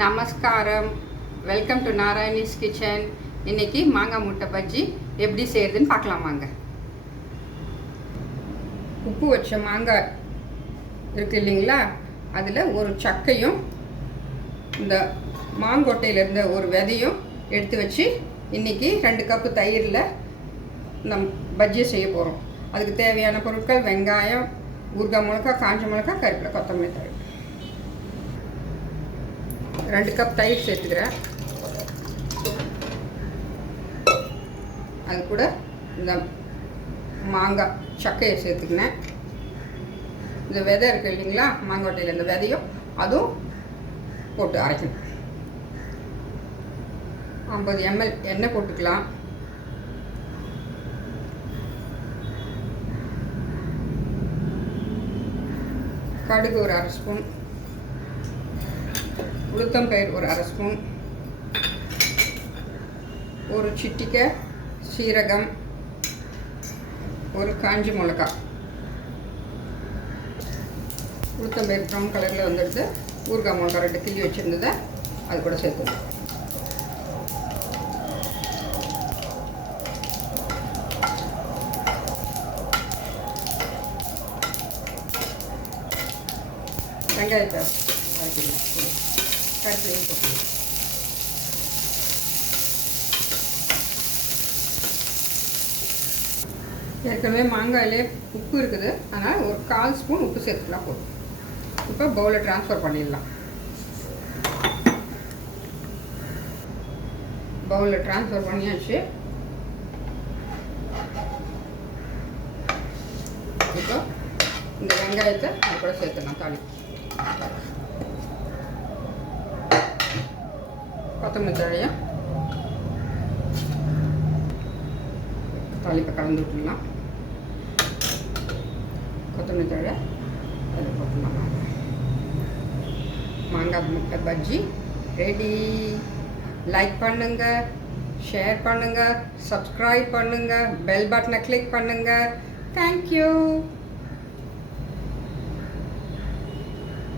நமஸ்காரம். Welcome to Narayani's kitchen. இன்றைக்கி மாங்காய் முட்டை பஜ்ஜி எப்படி செய்கிறதுன்னு பார்க்கலாமாங்க. உப்பு வச்ச மாங்காய் இருக்குது இல்லைங்களா, அதில் ஒரு சக்கையும் இந்த மாங்கொட்டையில் இருந்த ஒரு விதையும் எடுத்து வச்சு இன்றைக்கி 2 கப்பு தயிரில் நம் பஜ்ஜி செய்ய போகிறோம். அதுக்கு தேவையான பொருட்கள்: வெங்காயம், ஊறுகாய் மிளகாய், காஞ்ச மிளகாய், கருவேப்பிலை, கொத்தமல்லி தழை. 2 கப் தயிர் சேர்த்துக்கிறேன். அது கூட இந்த மாங்காய் சக்கையை சேர்த்துக்கினேன். இந்த விதை இருக்குது இல்லைங்களா, மாங்கொட்டையில் இந்த விதையும் அதுவும் போட்டு அரைக்கணும். 50 ml எண்ணெய் போட்டுக்கலாம். கடுகு ஒரு 1/2 ஸ்பூன், உளுத்தம்பயிர் ஒரு 1/2 ஸ்பூன், ஒரு சிட்டிகை சீரகம், ஒரு காஞ்சி மிளகாய். உளுத்தம்பயிர் ப்ரௌன் கலரில் வந்துடுது. ஊறுகாய் மிளகாய் 2 கிள்ளி வச்சுருந்ததை அது கூட சேர்த்துக்கணும். வெங்காயத்தை வதக்கிடலாம். கருவேப்பிலையும் போட்டுக்கலாம். ஏற்கனவே மாங்காயிலே உப்பு இருக்குது, அதனால் ஒரு 1/4 ஸ்பூன் உப்பு சேர்த்துக்கலாம் போதும். இப்போ பவுலில் ட்ரான்ஸ்ஃபர் பண்ணிடலாம். பவுலில் ட்ரான்ஸ்ஃபர் பண்ணியாச்சு. இப்போ இந்த வெங்காயத்தை அது கூட சேர்த்துக்கலாம். கொத்தமல்லி தழையை தாளிப்பை கலந்து விட்டுடலாம். கொத்தமல்லி தழை அதில் போட்டுடலாம். மாங்காய் முட்டை பஜ்ஜி ரெடி. லைக் பண்ணுங்கள், ஷேர் பண்ணுங்கள், சப்ஸ்கிரைப் பண்ணுங்கள், பெல் பட்டனை கிளிக் பண்ணுங்கள். தேங்க்யூ.